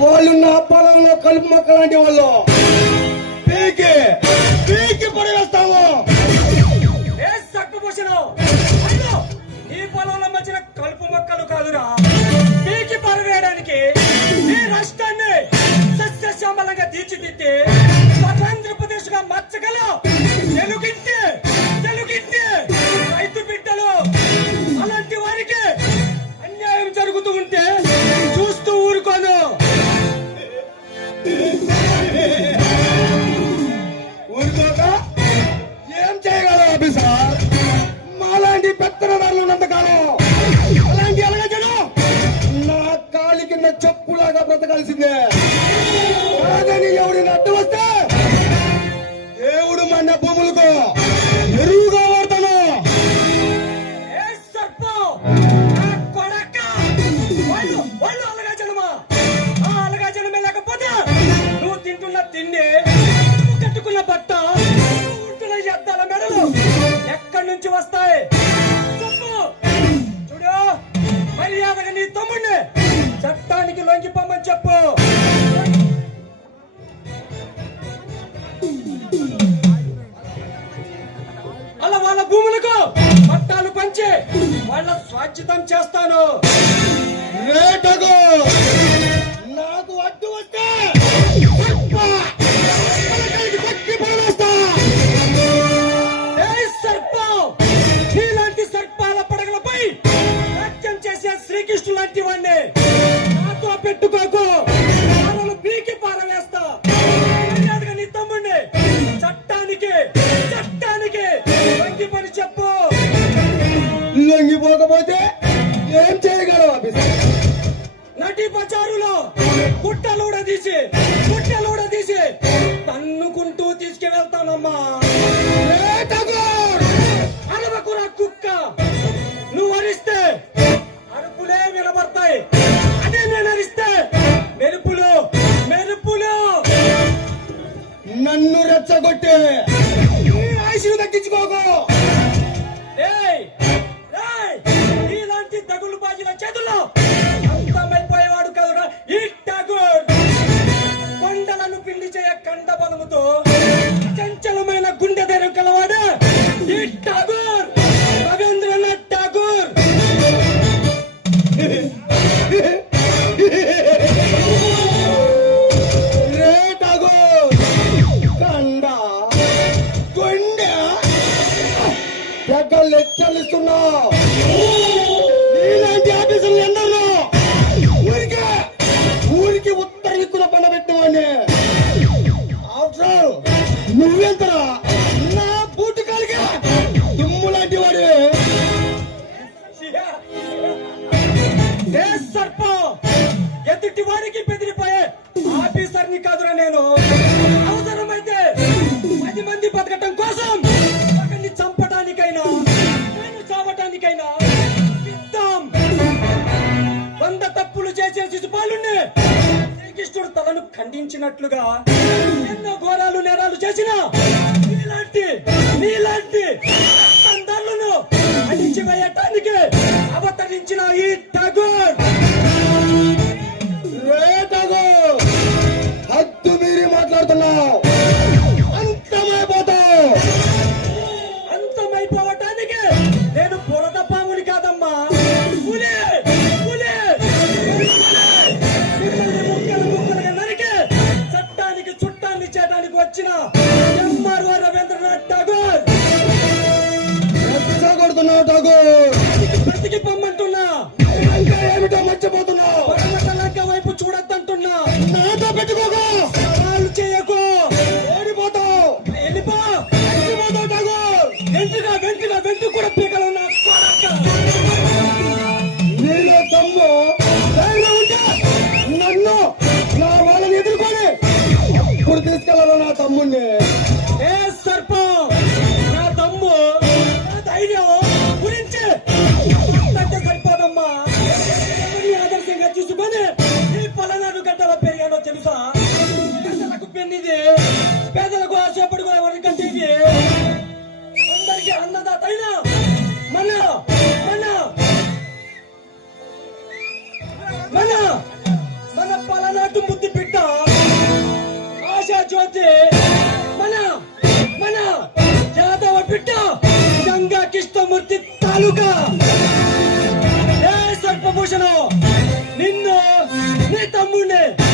వాళ్ళు నా పొలంలో కలుపు మొక్క లాంటి వాళ్ళు పీకి పీకి పడవేస్తాము. నీ పొలంలో మధ్యన కలుపు మొక్కలు కాదురా, పీకి పరవేయడానికి ఈ రాష్ట్రాన్ని సస్యశ్యామలంగా తీర్చిదిద్ది స్వతంత్రప్రదేశ్ గా మార్చగల తెలుగింటి తెలుగింటి రైతు బిడ్డలు. అలాంటి వారికి అన్యాయం జరుగుతూ ఉంటే చూస్తూ ఊరుకోను. ఊరుకోక ఏం చేయగలరు ఆఫీసర్? మాలాంటి పెత్తనదారులు ఉన్నంతకాలం అలాంటి అలగజను నా కాలి కింద చెప్పులాగా బ్రతకాల్సిందే. కాదని ఎవడిని అడ్డు వస్తే దేవుడు మన భూములకు ఎరువుగా వాడతాను. వాళ్ళు అలగా జనమా, ఆ అలగా జనమే లేకపోతే నువ్వు తింటున్న తిండి, నువ్వు కట్టుకున్న బట్ట, నువ్వు ఉంటున్న అద్దాల మెడలు ఎక్కడి నుంచి వస్తాయి చెప్పు. చూడు, మర్యాదగా నీ తమ్ముడిని చట్టానికి లొంగిపోమని చెప్పు. అలా వాళ్ళ భూములకు పట్టాలు పంచి వాళ్ళ స్వాచ్ఛితం చేస్తాను. రేటకు నాకు అడ్డు వస్తే నీలాంటి సర్పాల పడగలపై నాట్యం చేసే శ్రీకృష్ణుడు లాంటి వాడిని నాతో పెట్టుకోకు. వాళ్ళు పీకి పారవేస్తా. మర్యాదగా నీ తమ్ముడిని చట్టానికి చట్టానికి వంగి పని చెప్పు. లొంగిపోకపోతే ఏం చేయగలవు ఆఫీసర్? నటి బజారులో గుట్టలూడ తీసి తన్నుకుంటూ తీసుకువెళ్తానమ్మా. అరవకురా కుక్క, నువ్వు అరిస్తే అరుపులే వినబడతాయి. అదే నేను అరిస్తే మెరుపులు మెరుపులు. నన్ను రెచ్చగొట్టి ఆయుష్ను తగ్గించుకోకు. ఇలాంటి తగులు బాజిల చేతుల్లో అంతమైపోయేవాడు కదరా ఈ ఠాగూర్. కొండలను పిండి చేయ కండ బలముతో చంచలమైన గుండె ధైర్యం కలవాడు ఈ ఠాగూర్, రవీంద్రనాథ్ ఠాగూర్. రేటకు కండ గుండె దగ్గర లెక్కలిస్తున్నావు. ఇలాంటి ఆఫీసులు ఎందరో ఊరికి ఉత్తర దిక్కున పండబెట్టమని. ఆఫ్టర్ నువ్వెంతరా నా బూటు కాలిగా దుమ్ము లాంటి వాడు. సర్పం ఎదుటి వారికి బెదిరిపోయే ఆఫీసర్ని కాదురా నేను. అవసరమైతే 10 మంది బతకటం కోసం ఒకరిని చంపడానికైనా నేను చావటానికైనా సిద్ధం. 100 తప్పులు చేసే శిశుపాలుణ్ణి శ్రీకృష్ణుడు తలను ఖండించినట్లుగా ఎన్నో ఘోరాలు నేరాలు చేసిన నీలాంటి అందరులను అణిచివేయటానికి అవతరించిన ఈ ఠాగూర్. హద్దు మీరి మాట్లాడుతున్నావు. అంతమైపోవటానికి నేను బురద పాముని కాదమ్మా, పులి. ముక్కలుగా నరికి చట్టానికి చుట్టాన్ని చేయడానికి వచ్చిన ఎంఆర్ఓ రవీంద్రనాథ్ ఠాగూర్. కొడుతున్నావు ఠాగూర్, బ్రతికి పొమ్మంటున్నా. ఇంకా ఏమిటో మచ్చ నీ తమ్ముడిని